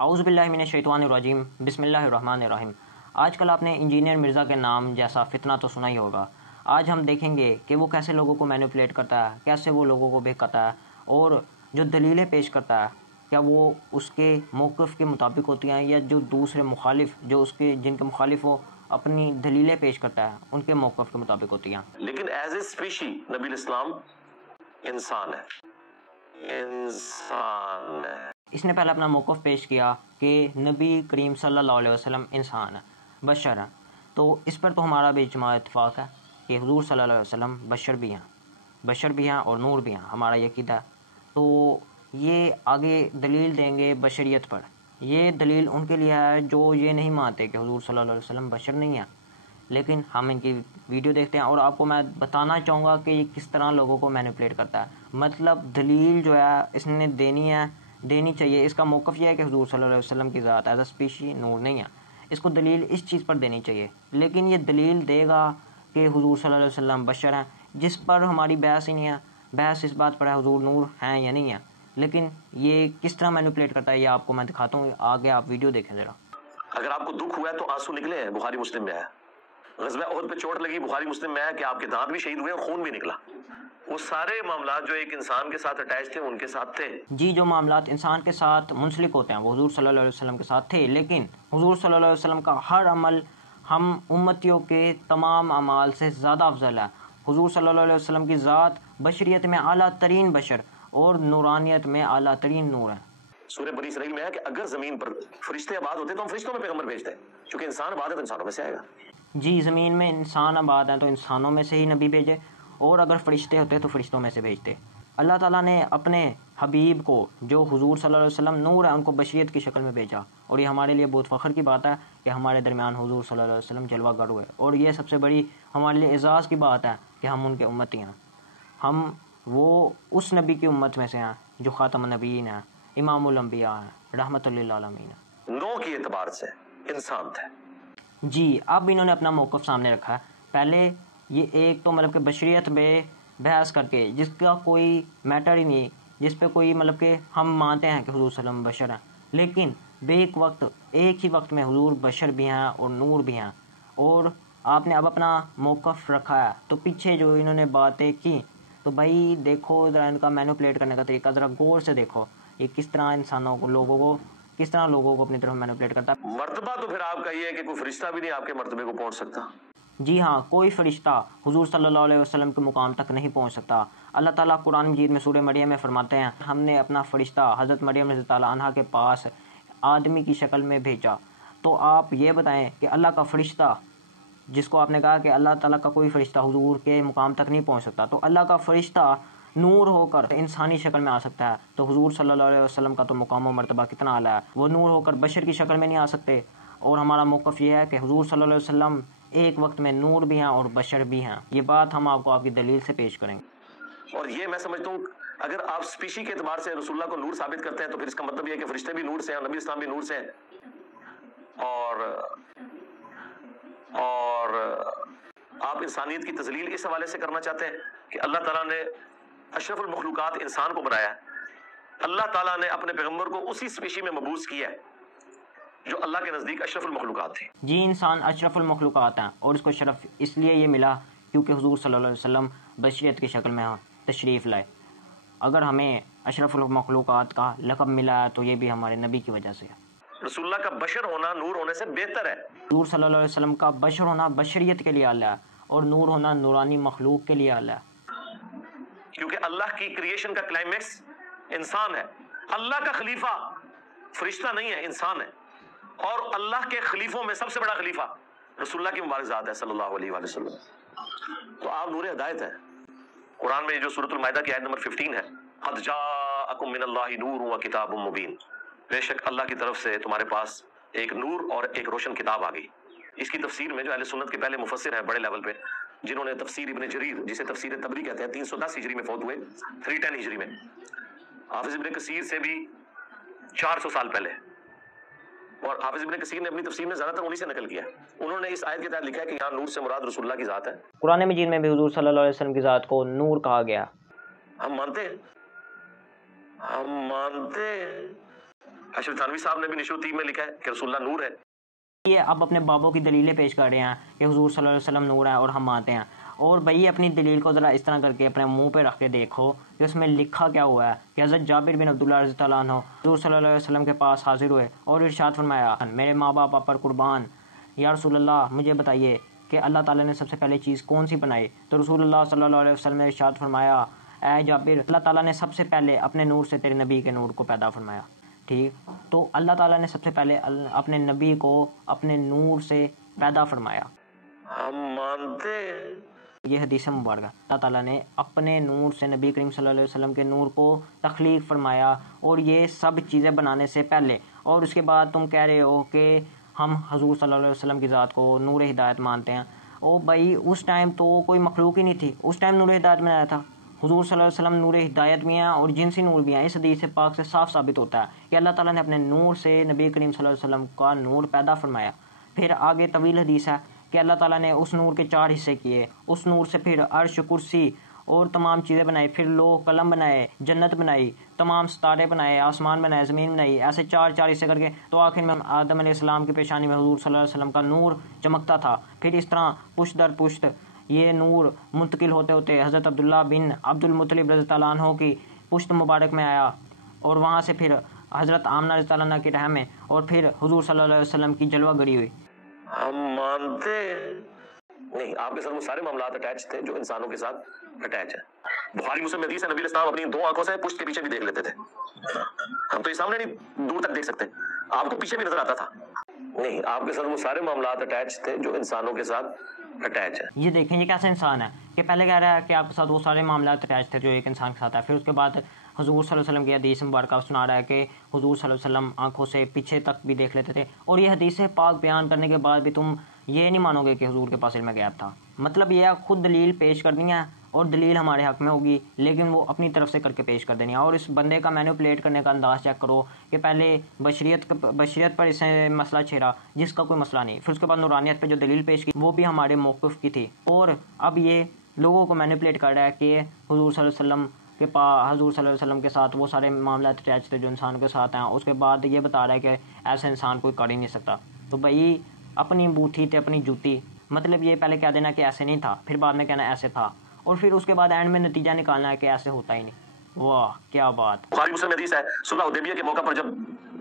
اعوذ باللہ من الشیطان الرجیم بسم اللہ الرحمن الرحیم۔ آج کل آپ نے انجینئر مرزا کے نام جیسا فتنہ تو سنا ہی ہوگا۔ آج ہم دیکھیں گے کہ وہ کیسے لوگوں کو مینیپولیٹ کرتا ہے، کیسے وہ لوگوں کو بہکاتا ہے، اور جو دلیلیں پیش کرتا ہے کیا وہ اس کے موقف کے مطابق ہوتی ہیں، یا جو دوسرے مخالف جو اس کے جن کے مخالف وہ اپنی دلیلیں پیش کرتا ہے ان کے موقف کے مطابق ہوتی ہیں۔ لیکن ایز اے اسپیشی نبی الاسلام انسان ہے، انسان ہے۔ اس نے پہلے اپنا موقف پیش کیا کہ نبی کریم صلی اللہ علیہ وسلم انسان ہے، بشر ہیں، تو اس پر تو ہمارا بھی اجماع اتفاق ہے کہ حضور صلی اللہ علیہ وسلم بشر بھی ہیں اور نور بھی ہیں، ہمارا یہ عقیدہ ہے۔ تو یہ آگے دلیل دیں گے بشریت پر۔ یہ دلیل ان کے لیے ہے جو یہ نہیں مانتے کہ حضور صلی اللہ علیہ وسلم بشر نہیں ہیں، لیکن ہم ان کی ویڈیو دیکھتے ہیں اور آپ کو میں بتانا چاہوں گا کہ یہ کس طرح لوگوں کو مینیپولیٹ کرتا ہے۔ مطلب دلیل جو ہے اس نے دینی چاہیے۔ اس کا موقف یہ ہے کہ حضور صلی اللہ علیہ وسلم کی ذات ایز اے اسپیشی نور نہیں ہے، اس کو دلیل اس چیز پر دینی چاہیے، لیکن یہ دلیل دے گا کہ حضور صلی اللہ علیہ وسلم بشر ہیں، جس پر ہماری بحث ہی نہیں ہے۔ بحث اس بات پر ہے حضور نور ہیں یا نہیں ہیں، لیکن یہ کس طرح مینیپولیٹ کرتا ہے یہ آپ کو میں دکھاتا ہوں، آگے آپ ویڈیو دیکھیں ذرا۔ اگر آپ کو دکھ ہوا ہے تو آنسو نکلے ہیں، بخاری مسلم میں ہے۔ غزوہ احد پہ چوٹ لگی، بخاری مسلم میں ہے کہ آپ کے دانت بھی شہید ہوئے اور خون بھی نکلا۔ وہ سارے معاملات جو ایک انسان کے ساتھ اٹیچ تھے ان کے ساتھ تھے۔ جی، جو معاملات انسان کے ساتھ منسلک ہوتے ہیں وہ حضور صلی اللہ علیہ وسلم کے ساتھ تھے، لیکن حضور صلی اللہ علیہ وسلم کا ہر عمل ہم امتیوں کے تمام اعمال سے زیادہ افضل ہے۔ حضور صلی اللہ علیہ وسلم کی ذات بشریت میں اعلیٰ ترین بشر اور نورانیت میں اعلیٰ ترین نور ہے۔ سورہ بنی اسرائیل میں ہے کہ اگر زمین پر فرشتے آباد ہوتے تو ہم فرشتوں میں پیغمبر بھیجتے، چونکہ انسان آباد ہے تو انسانوں میں سے آئے گا۔ جی، زمین میں انسان آباد ہیں تو انسانوں میں سے ہی نبی بھیجے، اور اگر فرشتے ہوتے تو فرشتوں میں سے بھیجتے۔ اللہ تعالیٰ نے اپنے حبیب کو جو حضور صلی اللہ علیہ وسلم نور ہے ان کو بشریت کی شکل میں بھیجا، اور یہ ہمارے لیے بہت فخر کی بات ہے کہ ہمارے درمیان حضور صلی اللہ علیہ وسلم جلوہ گر ہوئے، اور یہ سب سے بڑی ہمارے لیے اعزاز کی بات ہے کہ ہم ان کے امتی ہیں۔ ہم وہ اس نبی کی امت میں سے ہیں جو خاتم النبیین ہیں، امام الانبیاء ہیں، رحمت للعالمین ہیں۔ نو کے اعتبار سے انسان تھے۔ جی، اب انہوں نے اپنا موقف سامنے رکھا ہے۔ پہلے یہ ایک تو مطلب کہ بشریت میں بحث کر کے جس کا کوئی میٹر ہی نہیں، جس پہ کوئی مطلب کہ ہم مانتے ہیں کہ حضور صلی اللہ علیہ وسلم بشر ہیں، لیکن ایک ہی وقت میں حضور بشر بھی ہیں اور نور بھی ہیں، اور آپ نے اب اپنا موقف رکھا ہے۔ تو پیچھے جو انہوں نے باتیں کی تو بھائی دیکھو ذرا ان کا مینیپولیٹ کرنے کا طریقہ ذرا غور سے دیکھو، یہ کس طرح لوگوں کو اپنی طرف مینیپولیٹ کرتا ہے۔ مرتبہ تو پھر آپ کا یہ ہے کہ کوئی فرشتہ بھی نہیں آپ کے مرتبے کو پہنچ سکتا۔ جی ہاں، کوئی فرشتہ حضور صلی اللہ علیہ وسلم کے مقام تک نہیں پہنچ سکتا۔ اللہ تعالیٰ قرآن مجید میں سورہ مریم میں فرماتے ہیں، ہم نے اپنا فرشتہ حضرت مریم رضی اللہ عنہا کے پاس آدمی کی شکل میں بھیجا۔ تو آپ یہ بتائیں کہ اللہ کا فرشتہ، جس کو آپ نے کہا کہ اللہ تعالیٰ کا کوئی فرشتہ حضور کے مقام تک نہیں پہنچ سکتا، تو اللہ کا فرشتہ نور ہو کر انسانی شکل میں آ سکتا ہے، تو حضور صلی اللہ علیہ وسلم کا تو مقام و مرتبہ کتنا اعلیٰ ہے، وہ نور ہو کر بشر کی شکل میں نہیں آ سکتے۔ اور ہمارا موقف یہ ہے کہ حضور صلی اللہ علیہ وسلم ایک وقت میں نور بھی ہیں اور بشر بھی ہیں۔ یہ بات ہم آپ کو آپ کی دلیل سے پیش کریں گے۔ اور یہ میں سمجھتا ہوں اگر آپ اسپیشی کے اعتبار سے رسول اللہ کو نور ثابت کرتے ہیں تو پھر اس کا مطلب یہ ہے کہ فرشتے بھی نور سے ہیں، نبی اسلام بھی نور سے ہیں، اور آپ انسانیت کی تذلیل اس حوالے سے کرنا چاہتے ہیں کہ اللہ تعالیٰ نے اشرف المخلوقات انسان کو بنایا ہے، اللہ تعالیٰ نے اپنے پیغمبر کو اسی اسپیشی میں مبعوث کیا ہے جو اللہ کے نزدیک اشرف المخلوقات تھی۔ جی، انسان اشرف المخلوقات ہیں، اور اس کو شرف اس لیے یہ ملا کیونکہ حضور صلی اللہ علیہ وسلم بشریت کی شکل میں تشریف لائے۔ اگر ہمیں اشرف المخلوقات کا لقب ملا ہے تو یہ بھی ہمارے نبی کی وجہ سے ہے۔ رسول اللہ کا بشر ہونا نور ہونے سے بہتر ہے۔ حضور صلی اللہ علیہ وسلم کا بشر ہونا بشریت کے لیے اعلیٰ ہے، اور نور ہونا نورانی مخلوق کے لیے اعلیٰ ہے۔ کیونکہ اللہ کی کریشن کا کلائمیکس انسان ہے۔ اللہ کا خلیفہ فرشتہ نہیں ہے، انسان ہے، اور اللہ کے خلیفوں میں سب سے بڑا خلیفہ رسول اللہ کی مبارک ذات ہے صلی اللہ علیہ وآلہ وسلم۔ تو آپ نور ہدایت ہیں۔ قرآن میں جو سورۃ المائدہ کی آیت نمبر 15 ہے، قد جاءکم من اللہ نور وکتاب مبین، بے شک اللہ کی طرف سے تمہارے پاس ایک نور اور ایک روشن کتاب آ گئی۔ اس کی تفسیر میں جو اہل سنت کے پہلے مفسر ہیں بڑے لیول پہ، جنہوں نے تفسیر ابن جریر جسے تفسیر تبری کہتے ہیں 310 ہجری میں فوت ہوئے، 310 ہجری میں، حافظ ابن کثیر سے بھی 400 سال پہلے، اور حافظ ابن کثیر نے اپنی تفسیر میں زیادہ تر انہی سے نقل کیا ہے۔ انہوں نے اس آیت کے تحت لکھا ہے کہ یہاں نور سے مراد رسول اللہ کی ذات ہے۔ قرآن مجید میں بھی حضور صلی اللہ علیہ وسلم کی ذات کو نور کہا گیا۔ ہم مانتے ہیں اشرف تھانوی صاحب نے بھی نشو الطیب میں لکھا ہے کہ رسول اللہ نور ہے. یہ اب اپنے بابوں کی دلیلیں پیش کر رہے ہیں کہ حضور صلی اللہ علیہ وسلم نور ہیں اور ہم مانتے ہیں. اور بھائی اپنی دلیل کو ذرا اس طرح کر کے اپنے منہ پہ رکھ کے دیکھو کہ اس میں لکھا کیا ہوا ہے کہ حضرت جابر بن عبداللہ رضی اللہ عنہ حضور صلی اللہ علیہ وسلم کے پاس حاضر ہوئے اور ارشاد فرمایا میرے ماں باپ آپ پر قربان، یا رسول اللہ مجھے بتائیے کہ اللہ تعالیٰ نے سب سے پہلے چیز کون سی بنائی؟ تو رسول اللہ صلی اللہ علیہ وسلم نے ارشاد فرمایا اے جابر، اللہ تعالیٰ نے سب سے پہلے اپنے نور سے تیرے نبی کے نور کو پیدا فرمایا. ٹھیک، تو اللہ تعالیٰ نے سب سے پہلے اپنے نبی کو اپنے نور سے پیدا فرمایا. ہم مانتے ہیں یہ حدیث مبارکہ، اللہ تعالیٰ نے اپنے نور سے نبی کریم صلی اللہ علیہ وسلم کے نور کو تخلیق فرمایا، اور یہ سب چیزیں بنانے سے پہلے. اور اس کے بعد تم کہہ رہے ہو کہ ہم حضور صلی اللہ علیہ وسلم کی ذات کو نور ہدایت مانتے ہیں. او بھائی اس ٹائم تو کوئی مخلوق ہی نہیں تھی، اس ٹائم نور ہدایت میں آیا تھا. حضور صلی اللہ علیہ وسلم نور ہدایت بھی ہیں اور جنسی نور بھی ہیں. اس حدیث پاک سے صاف ثابت ہوتا ہے کہ اللہ تعالیٰ نے اپنے نور سے نبی کریم صلی اللہ علیہ وسلم کا نور پیدا فرمایا. پھر آگے طویل حدیث ہے کہ اللہ تعالیٰ نے اس نور کے 4 حصے کیے، اس نور سے پھر عرش، کرسی اور تمام چیزیں بنائی، پھر لوح قلم بنائے، جنت بنائی، تمام ستارے بنائے، آسمان بنائے، زمین بنائی، ایسے 4 حصے کر کے تو آخر میں آدم علیہ السلام کی پیشانی میں حضور صلی اللہ علیہ وسلم کا نور چمکتا تھا. پھر اس طرح پشت در پشت یہ نور منتقل ہوتے ہوتے حضرت عبداللہ بن عبد المطلب رضی اللہ عنہ کی پشت مبارک میں آیا، اور وہاں سے پھر حضرت آمنہ رضی اللہ عنہ کی رحم میں، اور پھر حضور صلی اللہ علیہ وسلم کی جلوہ گری ہوئی. ہم مانتے نہیں، آپ کے ساتھ وہ سارے معاملات اٹیچ تھے جو انسانوں کے ساتھ اٹیچ ہیں. بخاری مسلم حدیث ہے نبی علیہ السلام اپنی 2 آنکھوں سے پشت کے پیچھے بھی دیکھ لیتے تھے. ہم تو یہ سامنے نہیں دور تک دیکھ سکتے، آپ کو پیچھے بھی نظر آتا تھا. نہیں، آپ کے ساتھ وہ سارے معاملات اٹیچ تھے جو انسانوں کے ساتھ اٹیچ ہے. یہ دیکھیں یہ کیسا انسان ہے کہ پہلے کہہ رہا ہے کہ آپ کے ساتھ وہ سارے معاملات اٹیچ تھے جو ایک انسان کے ساتھ ہے، پھر اس کے بعد حضور صلی اللہ علیہ وسلم کی حدیث مبارکہ سنا رہا ہے کہ حضور صلی اللہ علیہ وسلم آنکھوں سے پیچھے تک بھی دیکھ لیتے تھے. اور یہ حدیث پاک بیان کرنے کے بعد بھی تم یہ نہیں مانو گے کہ حضور کے پاس علم غیب تھا. مطلب یہ خود دلیل پیش کرنی ہے اور دلیل ہمارے حق میں ہوگی، لیکن وہ اپنی طرف سے کر کے پیش کر دینی ہے. اور اس بندے کا مینیپولیٹ کرنے کا انداز چیک کرو کہ پہلے بشریت پر اس نے مسئلہ چھیڑا جس کا کوئی مسئلہ نہیں، پھر اس کے بعد نورانیت پہ جو دلیل پیش کی وہ بھی ہمارے موقف کی تھی، اور اب یہ لوگوں کو مینیپولیٹ کر رہا ہے کہ حضور صلی اللہ علیہ وسلم کے پاس حضور صلی اللہ علیہ وسلم کے ساتھ وہ سارے معاملات اٹیچ تھے جو انسان کے ساتھ ہیں. اس کے بعد یہ بتا رہا ہے کہ ایسا انسان کوئی کر ہی نہیں سکتا. تو بھائی اپنی بوتھی تے اپنی جوتی، مطلب یہ پہلے کہہ دینا کہ ایسے نہیں تھا، پھر بعد میں کہنا ایسے تھا، اور پھر اس کے بعد اینڈ میں نتیجہ نکالنا ہے کہ ایسے ہوتا ہی نہیں. واہ کیا بات. بخاری مسلم حدیث ہے صلح حدیبیہ کے موقع پر جب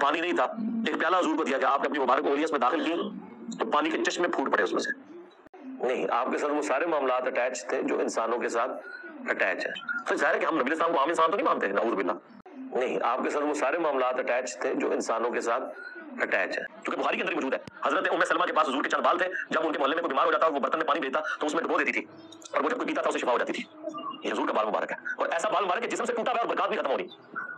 پانی نہیں تھا، ایک پیالہ حضور کو دیا گیا، آپ نے اپنی مبارک انگلیاں اس میں داخل کی تو پانی کے چشمے پھوٹ پڑے اس میں سے. نہیں، آپ کے ساتھ وہ سارے معاملات اٹیچ تھے جو انسانوں کے ساتھ اٹیچ ہے. تو ظاہر ہے کہ ہم نبی علیہ السلام کو عام انسان تو نہیں مانتے، نعوذ باللہ. نہیں، آپ کے ساتھ وہ سارے معاملات اٹیچ تھے جو انسانوں کے ساتھ اٹیچ ہے. کیونکہ بخاری کے اندر موجود ہے حضرت ام سلمہ کے پاس حضور کے چند بال تھے، جب ان کے محلے میں کوئی بیمار ہو جاتا اور وہ برتن میں پانی بھیجتا تو اس میں ڈبو دیتی تھی، اور وہ جب کوئی پیتا تھا اسے شفا ہو جاتی تھی. یہ حضور کا بال مبارک ہے، اور ایسا بال مبارک ہے جسم سے ٹوٹا ہوا اور برکات بھی ختم ہو رہی.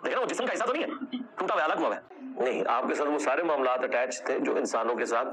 دیکھ رہے ہو جسم کا حصہ تو نہیں ہے، ٹوٹا ہوا الگ ہوا ہے. نہیں، آپ کے ساتھ وہ سارے معاملات اٹیچ تھے جو انسانوں کے ساتھ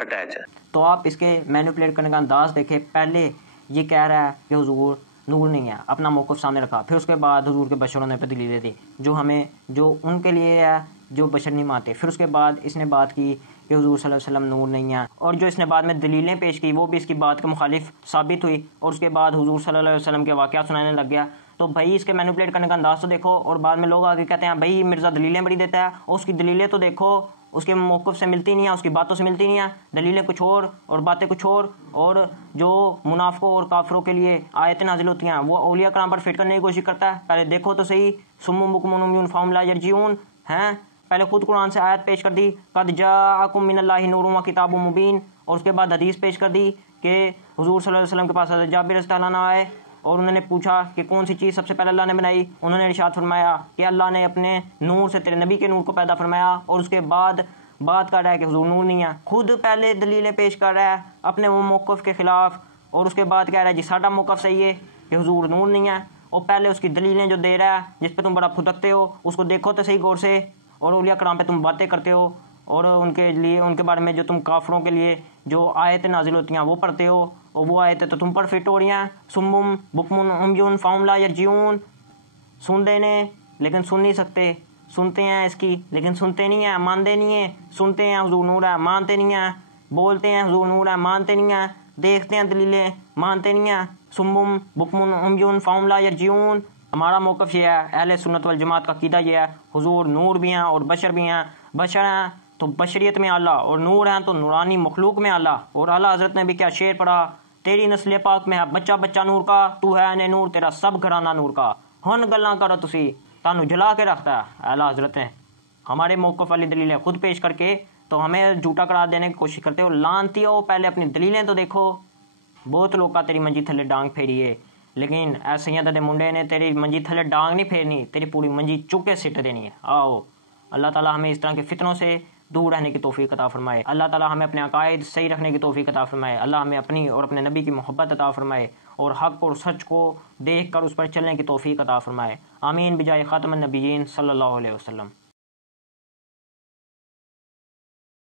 اٹیچ ہے. تو آپ اس کے مینیپولیٹ کرنے کا انداز دیکھیں. پہلے یہ کہہ رہا ہے کہ حضور نور نہیں ہے، اپنا موقف سامنے رکھا، پھر اس کے بعد حضور کے بشروں نے پہ دلیلیں دی جو ان کے لیے ہے جو بشر نہیں مانتے. پھر اس کے بعد اس نے بات کی کہ حضور صلی اللہ علیہ وسلم نور نہیں ہے، اور جو اس نے بعد میں دلیلیں پیش کی وہ بھی اس کی بات کے مخالف ثابت ہوئی، اور اس کے بعد حضور صلی اللہ علیہ وسلم کے واقعات سنانے لگ گیا. تو بھائی اس کے مینیپولیٹ کرنے کا انداز تو دیکھو. اور بعد میں لوگ آگے کہتے ہیں بھائی مرزا دلیلیں بڑی دیتا ہے، اور اس کی دلیلیں تو دیکھو اس کے موقف سے ملتی نہیں ہے، اس کی باتوں سے ملتی نہیں ہے، دلیلیں کچھ اور باتیں کچھ اور جو منافقوں اور کافروں کے لیے آیتیں نازل ہوتی ہیں وہ اولیاء کرام پر فٹ کرنے کی کوشش کرتا ہے. پہلے دیکھو تو صحیح، سم بکم عمی فہم لا یرجعون ہیں، پہلے خود قرآن سے آیت پیش کر دی قد جاءکم من اللہ نور و کتاب مبین، اور اس کے بعد حدیث پیش کر دی کہ حضور صلی اللہ علیہ وسلم کے پاس حضرت جابر رضی اللہ عنہ آئے اور انہوں نے پوچھا کہ کون سی چیز سب سے پہلے اللہ نے بنائی. انہوں نے ارشاد فرمایا کہ اللہ نے اپنے نور سے تیرے نبی کے نور کو پیدا فرمایا، اور اس کے بعد بات کر رہا ہے کہ حضور نور نہیں ہے. خود پہلے دلیلیں پیش کر رہا ہے اپنے وہ موقف کے خلاف، اور اس کے بعد کہہ رہا ہے جی ساڈا موقف صحیح ہے کہ حضور نور نہیں ہے. اور پہلے اس کی دلیلیں جو دے رہا ہے جس پہ تم بڑا پھدکتے ہو اس کو دیکھو تو صحیح غور سے، اور اولیاء کرام پہ تم باتیں کرتے ہو، اور ان کے بارے میں جو تم کافروں کے لیے جو آیتیں نازل ہوتی ہیں وہ پڑھتے ہو، اور وہ آیتیں تو تم پر فٹ ہو رہی ہیں. سمم بکم عمی فہم لا یرجعون، سنتے نے لیکن سن نہیں سکتے، سنتے ہیں اس کی لیکن سنتے نہیں ہیں، مانتے نہیں ہیں. سنتے ہیں حضور نور ہے، مانتے نہیں ہیں. بولتے ہیں حضور نور ہے، مانتے نہیں ہیں. دیکھتے ہیں دلیلیں، مانتے نہیں ہیں. سمم بکم عمی فہم لا یرجعون. ہمارا موقف یہ ہے، اہل سنت والجماعت کا عقیدہ یہ ہے، حضور نور بھی ہیں اور بشر بھی ہیں، بشر ہیں تو بشریت میں اعلیٰ، اور نور ہیں تو نورانی مخلوق میں اعلیٰ۔ اور اعلیٰ حضرت نے بھی کیا شعر پڑھا، تیری نسل پاک میں ہے بچہ بچہ نور کا، تو ہے نے نور تیرا سب گھرانہ نور کا، ہن گلاں کرو تسی تانوں جلا کے رکھتا ہے اعلیٰ حضرت نے۔ ہمارے موقف والی دلیلیں خود پیش کر کے تو ہمیں جھوٹا قرار دینے کی کوشش کرتے ہو۔ لانتی ہو، پہلے اپنی دلیلیں تو دیکھو۔ بہت لوگ کا تیری منجی تھلے ڈانگ پھیری ہے، لیکن اے سیدہ دے منڈے نے تیری منجی تھلے ڈانگ نہیں پھیرنی، تیری پوری منجی چک کے سٹ دینی ہے۔ آؤ، اللہ تعالیٰ ہمیں اس طرح کے فتنوں سے دور رہنے کی توفیق عطا فرمائے، اللہ تعالیٰ ہمیں اپنے عقائد صحیح رکھنے کی توفیق عطا فرمائے، اللہ ہمیں اپنی اور اپنے نبی کی محبت عطا فرمائے، اور حق اور سچ کو دیکھ کر اس پر چلنے کی توفیق عطا فرمائے۔ آمین بجائے خاتم النبیین صلی اللہ علیہ وسلم۔